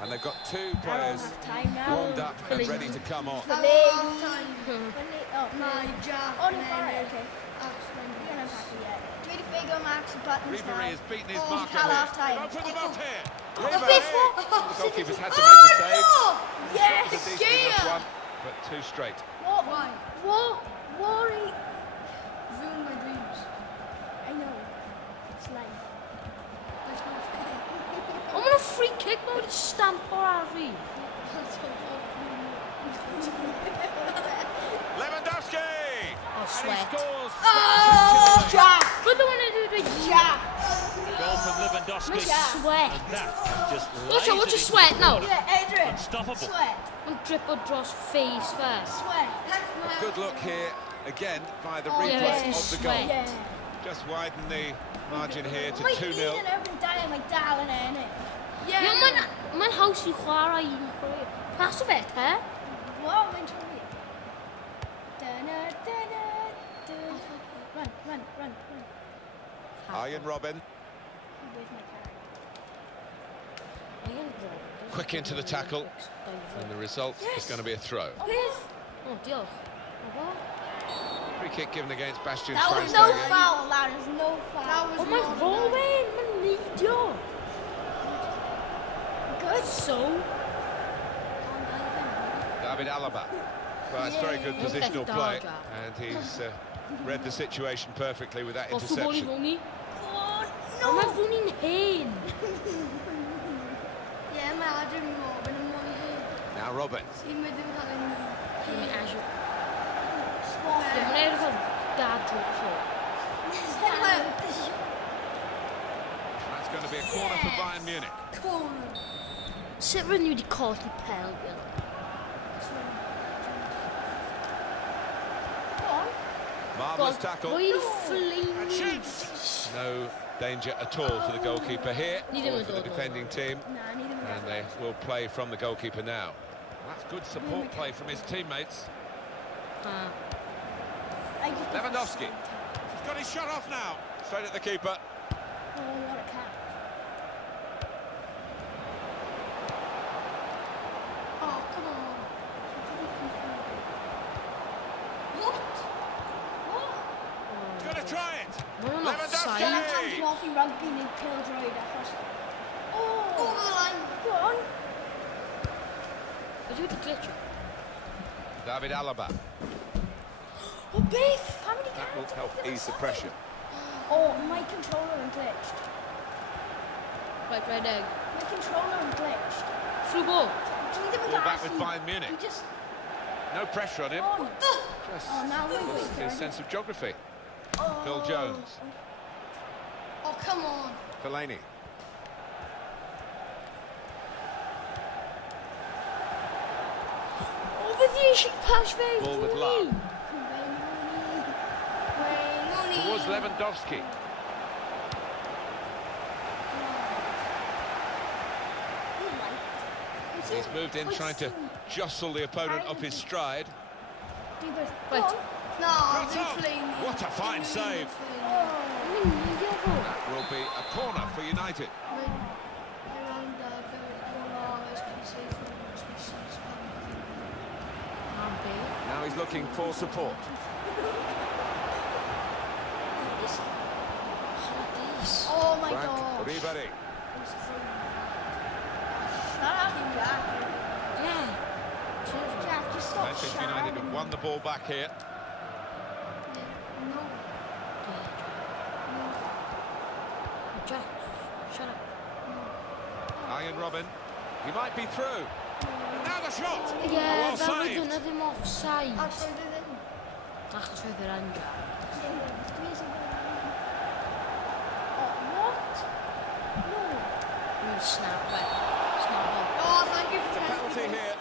And they've got two players warmed up and ready to come on. My Jack. Oh, no, okay. You're not happy yet. Do you figure Max and Buttons Ribery has beaten his marker at here. half-time. Open them up here. Oh, Ribery. before. The goalkeeper's had to make a save. Yes! It's a decent enough one, but too straight. What? Why? Worry. Ruin my dreams. I know. It's life. That's not fair. I'm on a free kick, but it's stamp or Harvey. That's not fair. Lewandowski! Oh, And he sweat. scores. Oh, Jack! But the one I do the Jack! Goal from Lewandowski. sweat. And that just What's lays a it into sweat the now? corner. Yeah, Adrian. Unstoppable. Sweat. I'm dribble draws face first. Sweat. A good look here, again, by the Oh, replay yeah, of the sweat. goal. Yeah. Just widen the margin here to Mae 2-0. un yn erbyn dau am ei dal yn ennill. Yeah, man haws I chwarae un chwarae. Pas o fe, he? Wow, mae'n trwy. Dyna. Run. Ian Robin, Where's my carrot? quick into the tackle, and the result is going to be a throw. Oh, diolch. Free kick given against Bastian That was no Schweinsteiger. foul, that is no foul. That was Oh, mae'n rolling, mae'n neidio. good. So, David Alaba. Well, it's very good Yeah. positional play, Darja. and he's read the situation perfectly with that o ffwbol i interception. fwni. Oh, O, mae fwni'n hen. Yeah, mae Adrian Robin yn mwy hyn. Now Robin. Sy'n mynd i'n cael ein... Mae'n asio. Sweat. Mae'n edrych fel dad drwy so. That's going to be a corner for Bayern Munich. Corner. Sut rydyn nhw wedi colli pel? Marvellous tackle. Rwy'n fflin. And shoots. No danger at all for the goalkeeper here, Neither or would for the Dortmund. defending team. Nah, neither And they will play from the goalkeeper now. That's good support play from his teammates. Lewandowski. He's got his shot off now. Straight at the keeper. Oh, what a cat. Oh, come on. What? He's going to try it. Mae'n Dyna offside. tan off i rugby neu pêl-droed achos... Oh, Over the line. go on. Ydw wedi glitcho. David Alaba. Oh, beth? How many That will carrots? help ease the pressure. Oh, my controller yn glitched. Right, red egg. My controller yn glitched. Through ball. Dwi ddim yn Ball back with gallu. Bayern Munich. Dwi just... No pressure on him. On. Just Oh, now we're lost weak. his sense of geography. Oh. Phil Jones. Oh, come on. Fellaini. O, fe ddi eisiau pas fe i Ball with fwni. love. Wayne Rooney. Towards Lewandowski. He's moved in trying to jostle the opponent off his stride. Right. No, Cut dwi'n off. fflin. What a fine save. Mae'n neidio fo. That will be a corner for United. Am be. Now he's looking for support. Chladis. Oh my Frank god. Ribery. Not happening, Jack. Yeah. Jack, just stop Manchester United have won the ball back here. Jack, shut up. Ian Robin. He might be through. Now the shot. Ie, Well fel saved. fydden nhw ddim offside. Actually, dwi ddim. Achos fe fydd yn Jack. Oh, what? No. Mae'n snap it. Snap it. Oh, thank you for Penalty telling me. here.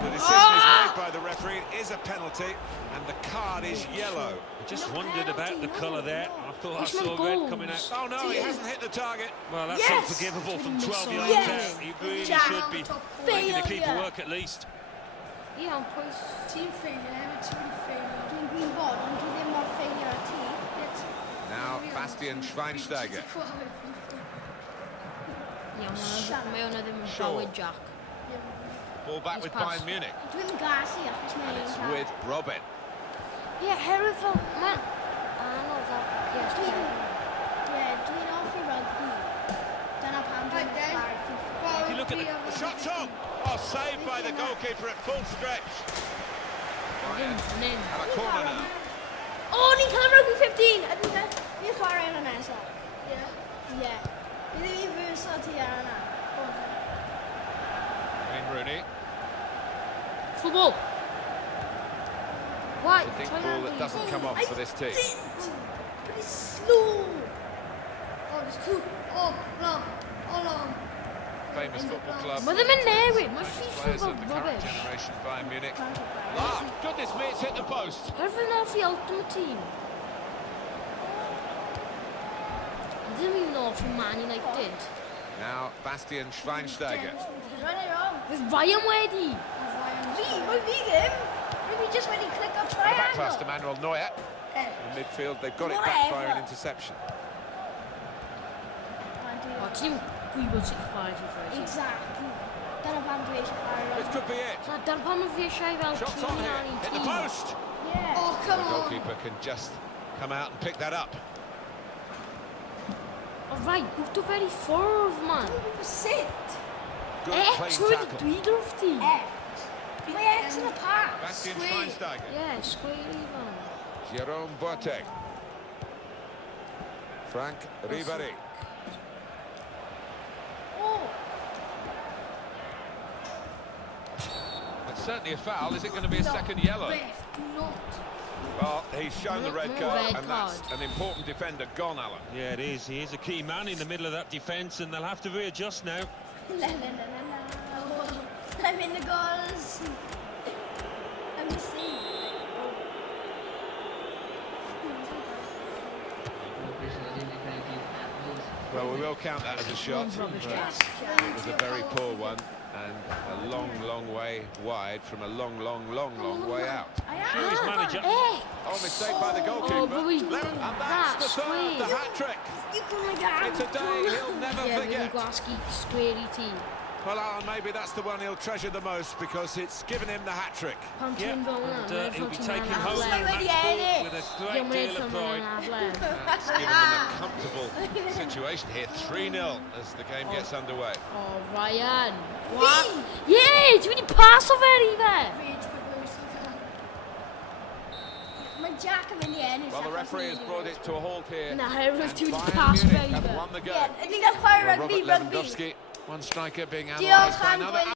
The decision is made by the referee. It is a penalty, and the card is yellow. I just wondered about the colour there. I thought I It's saw not red goals. coming out. Oh no, he hasn't hit the target. Well, that's Yes! unforgivable from 12 yards Yes! out. He really Jack. should be making the keeper Failure. work at least. Ie, ond pwys... Team failure, hefyd team failure. Dwi'n gwyn bod, ond dwi ddim mor ffeilio a ti. Now Bastian Schweinsteiger. Mae hwnna ddim yn Sure. bywyd, Jack. Ball back He's with passed. Bayern Munich. Dwi'n gasi achos And it's mae'n with Robin. Ie, herwydd fel... Mae'n anodd a... Dwi'n offi rugby. Dyna pam dwi'n Right then. chwarae FIFA. If you look at The shot's on! Oh, saved by the goalkeeper at full stretch. Bayern Fan hyn. have a corner now. O, ni'n cael rugby 15! Ni'n chwarae yna nesaf. Ie. Ie. Ni ddim i fyrso ti ar yna. Wayne Rooney. Football. Why? It's a dink ball that doesn't come off for this team. But it's slow. Oh, it's cool. Oh, no. Oh, no. Famous football club. Mae ddim yn newid, mae Famous FIFA players fel of the current rubbish. generation, Bayern Munich. Counter-play. Ah, goodness me, it's hit the post. Herwydd yn offi Ultimate Team. Ddim yn offi Man United. Now, Bastian Schweinsteiger. Run it wrong. Fydd Ryan wedi. Mae fi ddim. Mae fi just wedi click o And a back pass to triangle. Manuel Neuer. In midfield, they've got it back via an interception. O, ti'n gwybod sut chwarae FIFA i ti. Exactly. Dyna pam dwi eisiau chwarae This rugby. could be it. So, dyna pan mae fi eisiau fel Shots on tîm here. ar ein Hit the tîm. post. Yeah. Oh, The come on. goalkeeper can just come out and pick that up. O, rai, bwyd o fer i ffwrdd, man. Sit. Good X clean wedi tackle. dweud wrth ti. X. Mae X yn y pass. Bastian Sweet. Schweinsteiger. Ie, sgweiri fan. Jerome Boateng. Frank Ribéry. Oh. It's certainly a foul. Is it going to be a second yellow? Ref, do not. Well, he's shown the red More card, red and that's card. an important defender gone, Alan. Yeah, it is. He is a key man in the middle of that defence, and they'll have to readjust now. La, la, la, la, la. I'm in the goals. I'm missing. Well, we will count that as a shot. Rubbish, but Jack. it was a very poor one, and a long, long way wide from a long, long, long, long way out. I Sure, his am. manager. X. Oh, mistake by the goalkeeper. but we- And that that's the third, the squeeze. hat-trick. You can make it. It's a day he'll never Ie, fydd yn forget. gwasgu sgweri ti. Well, Alan, maybe that's the one he'll treasure the most because it's given him the hat-trick. Pan Yeah, ti'n fel hwnna, and mae'n he'll be fel ti'n taking meddwl home the afle. Wedi match ball ennill. with a Ie, great mae'n deal fel of mae'n pride. afle. That's given them a comfortable situation here. 3-0 as the game gets underway. O, Ryan. What? Ie, ti wedi pas o fer i fe. Rage for Bruce. Mae Jack yn mynd i ennill. Well, the referee has brought it to a halt here. Na, herwydd And ti wedi Bayern pas o Munich fer i have fe. won the Ie, game. ni'n cael chwarae Well, rugby, Robert rugby. Lewandowski, one striker being Diolch analysed by am another. gwylio.